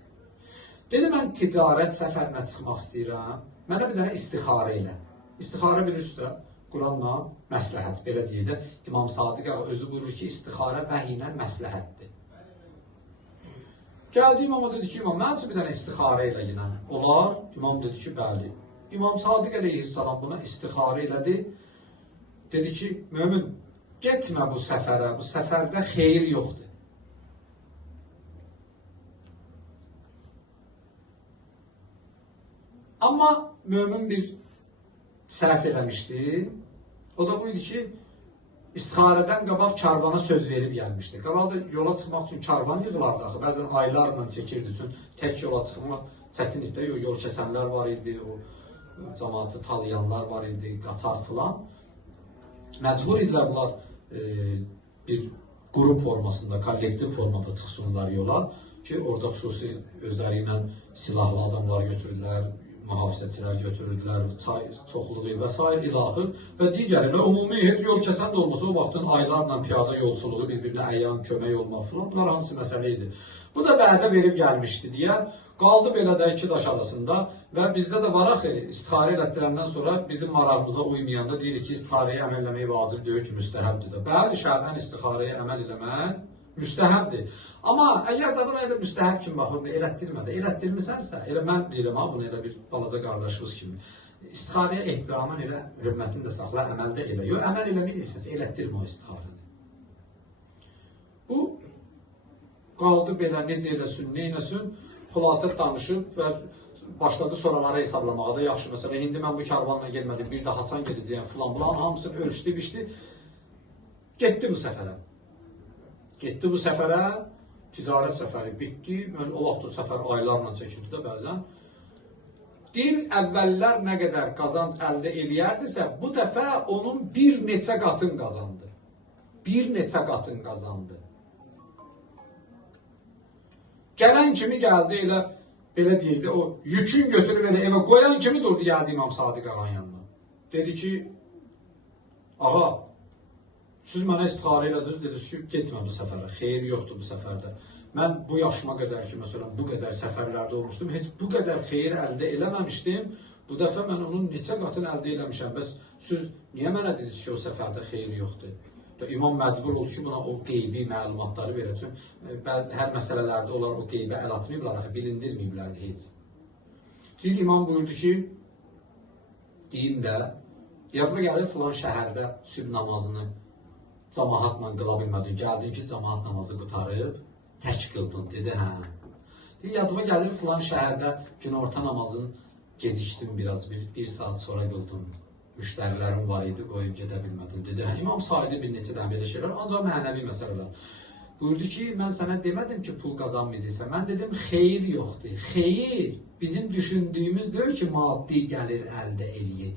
Dedi, mən ticarət səfərinə çıxmaq istəyirəm, mənə bir dənə istixarə elə. İstixarə bilirsiniz də, Quranla məsləhət, belə deyək də, İmam Sadiq özü buyurur ki, istixarə vəhiy ilə məsləhətdir. Gəldi imama dedi ki, imam, mən üçün bir dənə istixarə elə gələn. Olar, imam dedi ki, bəli. İmam Sadiq əleyhissalam buna istixarə elədi. Dedi ki, mömin, getmə bu səfərə, bu səfərdə xeyir yoxdur. Amma mömin bir səhv eləmişdi. O da buydu ki, istixarədən qabaq karvana söz verib gəlmişdi. Qabaqda yola çıxmaq üçün karvan yığılardı axı. Bəzən aylarla çəkirdi üçün tək yola çıxmaq çətinlikdə yol kəsənlər var idi, o cəmaatı talayanlar var idi, qaçaq filan. Məcbur idilər bunlar bir qrup formasında, kollektiv formada çıxsınlar yola ki, orada xüsusi özləri ilə silahlı adamlar götürürlər, mühafizəçilər götürürdülər, çoxluğu və s. ilaxır və digəri və ümumi heç yol kəsən də olmasa o vaxtın aylarla piyada yolçuluğu, bir-birinə əyyan, kömək olmaq filan, bunlar hamısı məsələ idi. Bu da vədə verib gəlmişdi deyə qaldı belə də iki daş arasında və bizdə də var axı, istixarə elətdirəndən sonra bizim marağımıza uymayanda deyirik ki, istixarəyə əməl eləmək vacib deyil ki, müstəhəbdir də. Bəli, şərən istixarəyə əməl eləmək müstəhəbdir. Amma əgər də buna elə müstəhəb kimi baxır, elətdirmədə, elətdirmisənsə, elə mən deyirəm, bunu elə bir balaca qardaşımız kimi, istixarəyə ehtiramın elə, hörmətini də saxla, əməldə elə. Yox, əməl eləməyəcəksiniz, elətdirmə o istixarəni. Bu, qaldı belə, necə eləsin, neynəsin, xülasət danışıb və başladı soraları hesablamağa da yaxşı. Məsələn, indi mən bu karvanla gelmədim, bir də Haçan gedəcəyim filan, bulan hamısını ölçdü, biçdi, getdi bu səfərə. Getdi bu səfərə, ticarət səfəri bitdi, mən o vaxt o səfər aylarla çəkildi də bəzən. Deyir, əvvəllər nə qədər qazanc əldə eləyərdisə, bu dəfə onun bir neçə qatın qazandı. Bir neçə qatın qazandı. Gələn kimi gəldi, elə, belə deyildi, o yükün götürüb elə evə qoyan kimi durdu, gəldi İmam Sadiq ağanın yanına. Dedi ki, ağa, siz mənə istixarə elədiniz, dediniz ki, getmə bu səfərə, xeyir yoxdur bu səfərdə. Mən bu yaşıma qədər ki, məsələn, bu qədər səfərlərdə olmuşdum, heç bu qədər xeyir əldə eləməmişdim, bu dəfə mən onun neçə qatını əldə eləmişəm, bəs siz niyə mənə dediniz ki, o səfərdə xeyir yoxdur? İmam məcbur oldu ki, buna o qeybi məlumatları verə üçün, hər məsələlərdə onlar o qeybə əl atmayıblar, bilindirməyiblər heç. Deyir, imam buyurdu ki, deyim də, yadıma gəlir filan şəhərdə sübh namazını cəmaatla qıla bilmədin, gəldin ki, cəmaat namazı qutarıb, tək qıldın, dedi, hə. Deyir, yadıma gəlir filan şəhərdə günorta namazını gecikdim biraz, bir saat sonra qıldım. Müştərilərim var idi, qoyub gedə bilmədim, dedi. İmam saydı bir neçədən belə şeylər, ancaq mənəvi məsələlər. Buyurdu ki, mən sənə demədim ki, pul qazanmayacaqsan, mən dedim, xeyir yoxdur. Xeyir bizim düşündüyümüz deyil ki, maddi gəlir əldə eləyir.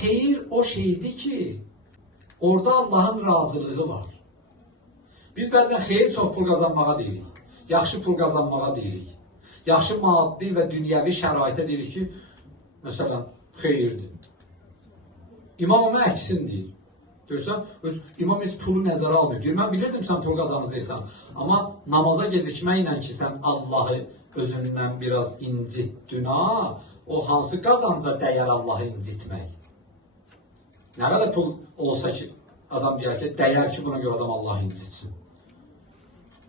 Xeyir o şeydir ki, orada Allahın razılığı var. Biz bəzən xeyir çox pul qazanmağa deyirik, yaxşı pul qazanmağa deyirik, yaxşı maddi və dünyəvi şəraitə deyirik ki, məsələn, xeyirdir. İmam ona əksin deyir. Görürsən, imam heç pulu nəzərə almıyor. Deyir, mən bilirdim sən pul qazanacaqsan. Amma namaza gecikməklə ki, sən Allahı özündən biraz incitdin, o hansı qazanca dəyər Allahı incitmək? Nə qədər pul olsa ki, adam deyər ki, dəyər ki, buna görə adam Allah incitsin.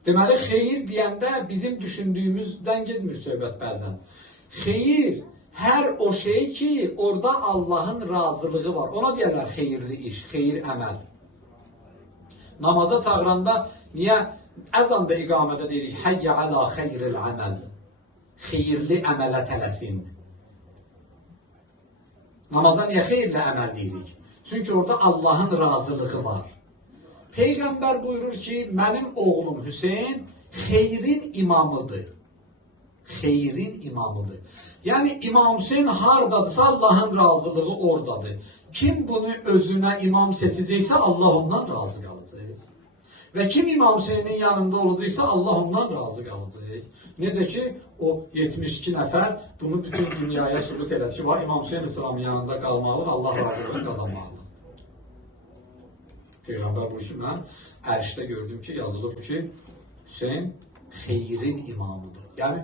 Deməli, xeyir deyəndə bizim düşündüyümüzdən getmir söhbət bəzən. Xeyir, hər o şey ki, orada Allahın razılığı var. Ona deyərlər xeyirli iş, xeyir əməl. Namaza çağıranda niyə əzanda iqamədə deyirik, həyyə əla xeyril əməl, xeyirli əmələ tələsin. Namaza niyə xeyirli əməl deyirik? Çünki orada Allahın razılığı var. Peyğəmbər buyurur ki, mənim oğlum Hüseyin xeyrin imamıdır. Xeyrin imamıdır. Yəni İmam Hüseyin hardadırsa Allahın razılığı oradadır. Kim bunu özünə imam seçəcəksə Allah ondan razı qalacaq. Və kim İmam Hüseynin yanında olacaqsa Allah ondan razı qalacaq. Necə ki o 72 nəfər bunu bütün dünyaya sübut elədi ki, İmam Hüseyin İslamın yanında qalmalı, Allah razılığını qazanmalıdır. Peyğəmbər buyurur ki, mən ərşdə gördüm ki, yazılıb ki, Hüseyin xeyrin imamıdır. Yəni,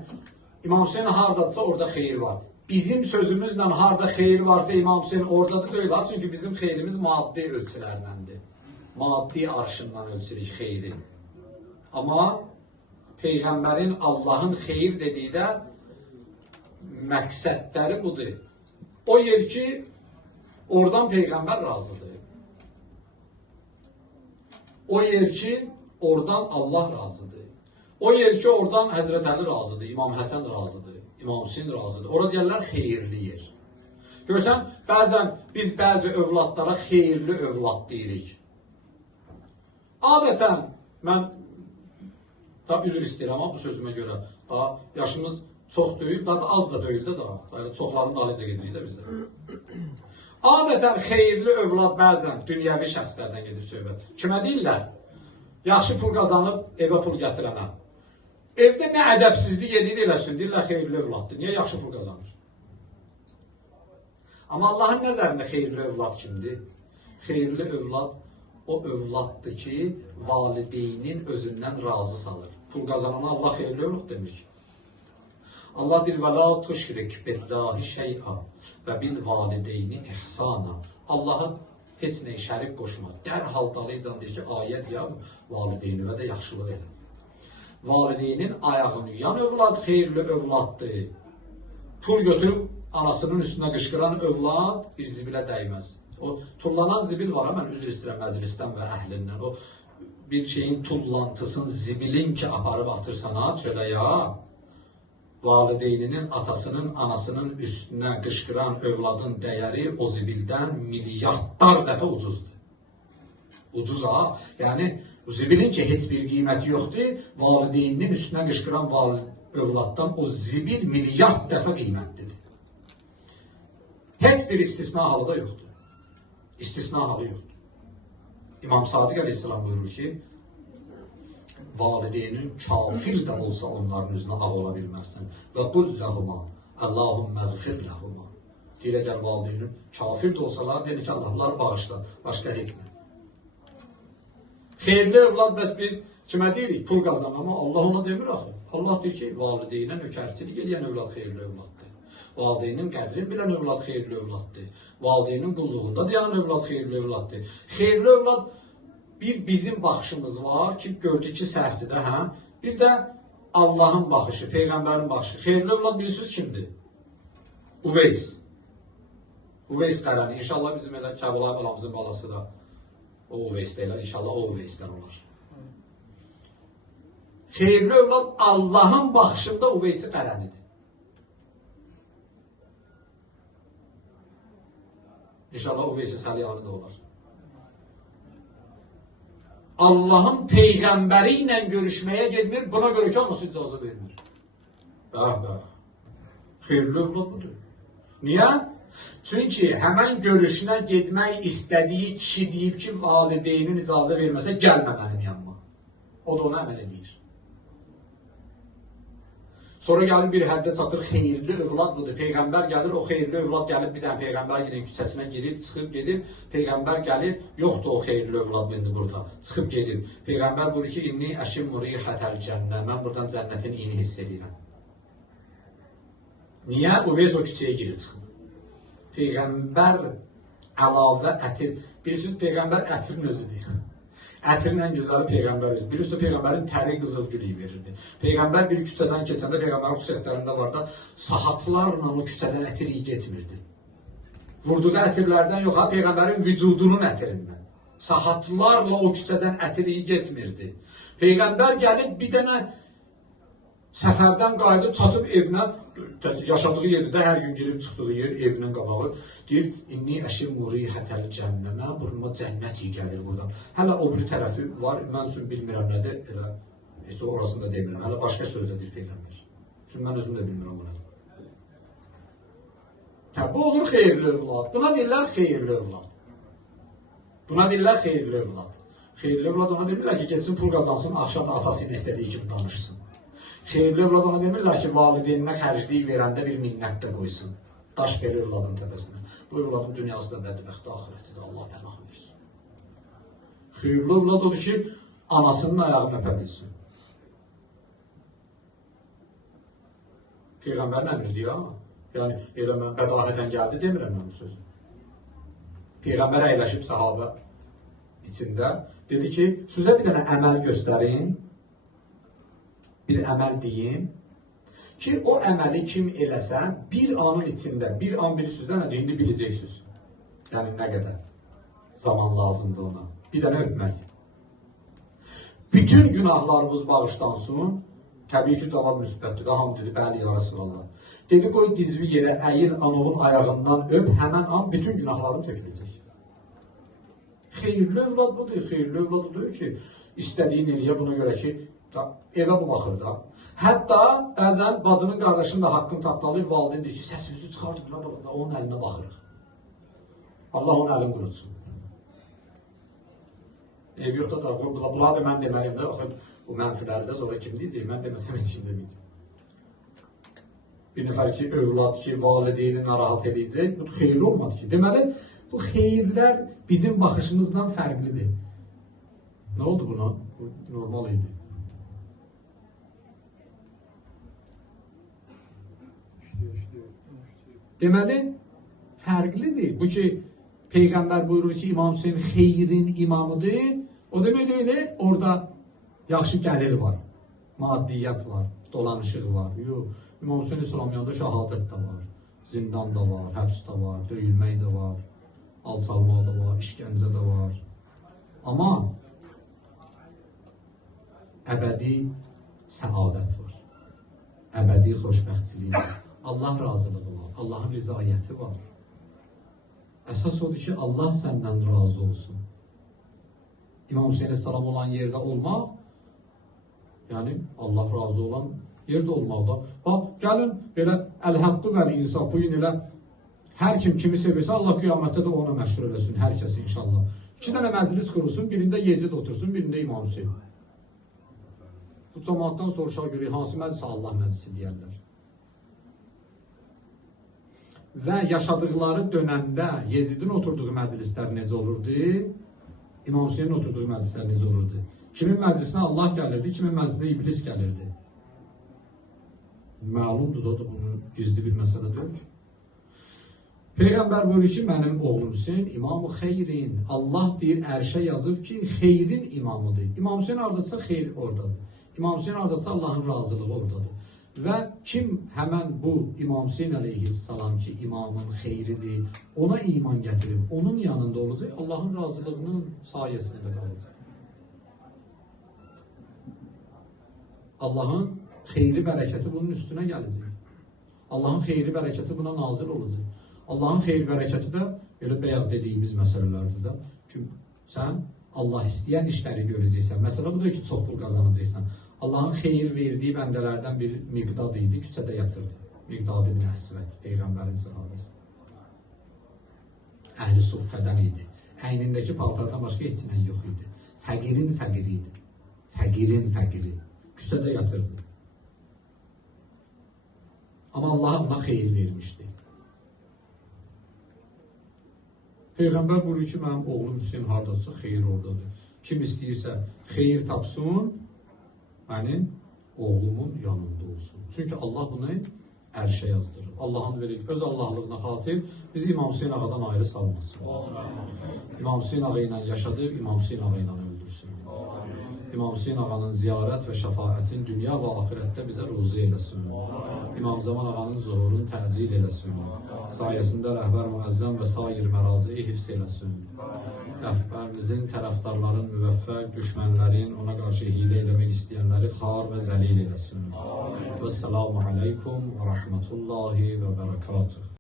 İmam Hüseyin haradadırsa orada xeyir var. Bizim sözümüzlə harada xeyir varsa İmam Hüseyin oradadır deyil. Çünki bizim xeyrimiz maddi ölçülərləndir. Maddi arşından ölçürük xeyri. Amma Peyğəmbərin Allahın xeyir dedikdə məqsədləri budur. O yer ki, oradan Peyğəmbər razıdır. O yer ki, oradan Allah razıdır. O yer ki, oradan Həzrət Əli razıdır, İmam Həsən razıdır, İmam Hüseyin razıdır. Orada deyərlər xeyirli yer. Görsən, bəzən biz bəzi övladlara xeyirli övlad deyirik. Adətən, mən da üzr istəyirəm ama bu sözümə görə, daha yaşımız çox deyil, daha da az da deyil də daha. Çoxlarını da alicə gedirik də bizdə. Adətən xeyirli övlad bəzən dünyəvi şəxslərdən gedir söhbət. Kimə deyirlər? Yaxşı pul qazanıb evə pul gətirənə. Evdə nə ədəbsizlik edir eləsin, deyirlər xeyirli övladdır. Niyə yaxşı pul qazanır? Amma Allahın nəzərində xeyirli övlad kimdir? Xeyirli övlad o övladdır ki, valideynin özündən razı salır. Pul qazanana Allah xeyirli övlad demir ki. Allah deyir, وَلَا تُشْرِكْ بِاللّٰهِ شَيْئًا وَبِالْوَالِدَيْنِ إِحْسَانًا. Allah'a heç nəyi şərik qoşma. Dərhal dalayıcan deyir ki, ayət ya, valideynivə də yaxşılıq edin. Valideynin ayağını yan övlad xeyirli övladdır. Pul götürüb anasının üstünə qışqıran övlad bir zibilə dəyməz. O tullanan zibil var, mən üzr istəyirəm məclisdən və əhlindən. O bir şeyin tullantısın, zibilin ki aparıb atırsana çöləyə, valideyninin, atasının, anasının üstünə qışqıran övladın dəyəri o zibildən milyardlar dəfə ucuzdur. Ucuz ha. Yəni, zibilin ki, heç bir qiyməti yoxdur, valideyninin üstünə qışqıran övladdan o zibil milyard dəfə qiymətlidir. Heç bir istisna halı da yoxdur. İstisna halı yoxdur. İmam Sadiq Aleyhisselam buyurur ki, valideynin kafir də olsa onların üzünə ağ ola bilmərsən. Və qul ləhuma, Allahümməğfir ləhuma. Deyir, əgər valideynin kafir də olsalar, deyir ki, Allahlar bağışlar, başqa heç nə. Xeyirli övlad bəs biz kimə deyirik? Pul qazan, amma Allah ona demir axı. Allah deyir ki, valideynə nökərçilik eləyən övlad xeyirli övladdır. Valideynin qədrini bilən övlad xeyirli övladdır. Valideynin qulluğunda dayanan övlad xeyirli övladdır. Xeyirli övlad bir bizim baxışımız var ki, gördük ki, səhvdir də, hə? Bir də Allahın baxışı, Peyğəmbərin baxışı. Xeyirli övlad bilirsiniz kimdir? Uveys. Uveys Qarani. İnşallah bizim elə Kəbulay balamızın balası da o Uveysdəylər. İnşallah o Uveyslər olar. Xeyirli övlad Allahın baxışında Uveysi Qaranidir. İnşallah Uveysi Səliyani da olar. Allah'ın peygamberiyle görüşmeye gelmir, buna göre ki anası icazı vermir. Bəh. Xeyirli övlad budur. Niye? Çünkü hemen görüşüne getmək istədiyi kişi deyib ki, valideynin icazı verməsə, gəlmə mənim yanıma. O da ona əməl edir. Sonra gəlib bir həddə çatır, xeyirli övlad budur. Peyğəmbər gəlir, o xeyirli övlad gəlib, bir dənə Peyğəmbər gəlin küçəsinə girib, çıxıb gedir. Peyğəmbər gəlir, yoxdur o xeyirli övlad indi burada. Çıxıb gedir. Peyğəmbər buyurur ki, inni əşimmu rihətəl cənnə. Mən buradan cənnətin iyini hiss edirəm. Niyə? Uveys o küçəyə girib çıxıb. Peyğəmbər əlavə ətir. Bilirsiniz, Peyğəmbər ətirin özüdür. Ətirin ən gözəli Peyğəmbər özü. Bilirsiniz, Peyğəmbərin təri qızılgülü verirdi. Peyğəmbər bir küçədən keçəndə, Peyğəmbərin xüsusiyyətlərində var da, saatlarla o küçədən ətir iyi getmirdi. Vurduğu ətirlərdən yox, Peyğəmbərin vücudunun ətirindən. Saatlarla o küçədən ətir iyi getmirdi. Peyğəmbər gəlib bir dənə səfərdən qayıdıb çatıb evinə, yaşadığı yerdə hər gün girib çıxdığı yer evinin qabağı, deyir, inni əşimu rihətəl cənnəmə, burnuma cənnət iyi gəlir buradan. Hələ o bir tərəfi var, mən üçün bilmirəm nədir, elə, heç orasını da demirəm, hələ başqa sözdə deyir Peyğəmbər. Çünki mən özüm də bilmirəm bunu. Bu olur xeyirli övlad, buna deyirlər xeyirli övlad. Buna deyirlər xeyirli övlad. Xeyirli övlad ona demirlər ki, geçsin pul qazansın, akşam da atasının istədiyi kimi danışsın. Xeyirli övlad ona demirlər ki, valideyninə xərcliyi verəndə bir minnət də qoysun. Daş belə övladın təpəsinə. Bu övladın dünyası da bədbəxtə, ahirəti də Allah pənah versin. Xeyirli övlad odur ki, anasının ayağını öpə bilsin. Peyğəmbərin əmridir ya. Yəni, elə mən bədahətən gəldi demirəm mən bu sözü. Peyğəmbər əyləşib sahabə içində dedi ki, sizə bir dənə əməl göstərin, bir əməl deyim ki, o əməli kim eləsən, bir anın içində, bir an biri sizdə nədir, indi biləcəksiniz. Yəni, nə qədər zaman lazımdır ona. Bir dənə öpmək. Bütün günahlarımız bağışlansın, təbii ki, cavab müsbətdir. Hamı dedi, bəli, ya Resulallah. Dedi, qoy dizvi yerə əyil, anovun ayağından öp, həmən an bütün günahlarım töküləcək. Xeyirli övlad budur, xeyirli övlad budur ki, istədiyin eləyə buna görə ki, evə bu baxır da. Hətta bəzən bacının qardaşının da haqqını tapdalayıb, valideyn deyir ki, səsinizi çıxardın, onun əlinə baxırıq. Allah onun əlini qurutsun. Ev yoxda da, bunlar da mən deməliyim də, bu mənfiləri də sonra kim deyəcək, mən deməsəm heç kim deməyəcək. Bir nəfər ki, övlad ki, valideyni narahat edəcək, bu xeyirli olmadı ki. Deməli, bu xeyirlər bizim baxışımızdan fərqlidir. Nə oldu buna? Bu normal idi. Deməli, fərqlidir. Bu ki, Peyğəmbər buyurur ki, İmam Hüseyin xeyrin imamıdır. O demək elə, orada yaxşı gəlir var, maddiyyat var, dolanışıq var. Yox, İmam Hüseyin İslamiyanda şəhadət də var, zindan da var, həbs də var, döyülmək də var, alçalmaq da var, işgəncə də var. Amma əbədi səadət var, əbədi xoşbəxtçilik var, Allah razılığı var, Allahın rizayəti var. Əsas odur ki, Allah səndən razı olsun. İmam Hüseyin Əsəlam olan yerdə olmaq, yəni Allah razı olan yerdə olmaqda. Bax, gəlin belə əl-haqqı və insaf, bu gün elə hər kim kimi sevirsə, Allah qiyamətdə də ona məşhur eləsin, hər kəs inşallah. 2 dənə məclis qurulsun, birində Yezid otursun, birində İmam Hüseyin. Bu cəmaatdan soruşaq görək, hansı məclisə Allah məclisi deyərlər. Və yaşadıqları dönəmdə Yezidin oturduğu məclislər necə olurdu? İmam Hüseynin oturduğu məclislər necə olurdu? Kimin məclisinə Allah gəlirdi, kimin məclisinə iblis gəlirdi? Məlumdur da, bunun gizli bir məsələ deyil ki. Peyğəmbər buyurur ki, mənim oğlum Hüseyin imam-ı xeyrin. Allah deyir, ərşə yazıb ki, xeyrin imamıdır. İmam Hüseyin oradadırsa, xeyr oradadır. İmam Hüseyin oradadırsa, Allahın razılığı oradadır. Və kim həmən bu İmam Hüseyin əleyhissalam ki, imamın xeyridir, ona iman gətirib, onun yanında olacaq, Allahın razılığının sayəsində qalacaq. Allahın xeyri, bərəkəti bunun üstünə gələcək. Allahın xeyri, bərəkəti buna nazil olacaq. Allahın xeyri, bərəkəti də elə bayaq dediyimiz məsələlərdir də. Çünki sən Allah istəyən işləri görəcəksən. Məsələ budur ki, çox pul qazanacaqsan. Allahın xeyir verdiyi bəndələrdən bir Miqdad idi, küçədə yatırdı. Miqdad ibn Əsvəd, Peyğəmbərin sahabəsi. Əhl-i Suffədən idi. Əynindəki paltardan başqa heç nə yox idi. Fəqirin fəqiri idi. Fəqirin fəqiri. Küçədə yatırdı. Amma Allah ona xeyir vermişdi. Peyğəmbər buyurur ki, mənim oğlum Hüseyin haradadırsa, xeyir oradadır. Kim istəyirsə xeyir tapsın, mənim oğlumun yanında olsun. Çünki Allah bunu ərşə yazdırıb. Allahın verib öz Allahlığına xatir bizi İmam Hüseyin ağadan ayrı salmasın. İmam Hüseyin ağa ilə yaşadı, İmam Hüseyin ağa ilə öldürsün. İmam Hüseyin ağanın ziyarət və şəfaətin dünya və axirətdə bizə ruzi eləsin. İmam Zaman ağanın zuhurunu təcil eləsin. Sayəsində rəhbər müəzzəm və sair mərazi hifz eləsin. Rəhbərimizin tərəfdarların müvəffəq, düşmənlərin, ona qarşı hilə eləmək istəyənləri xar və zəlil eləsin. Vəssalamu aleykum və rəhmətullahi və bərəkatuhu.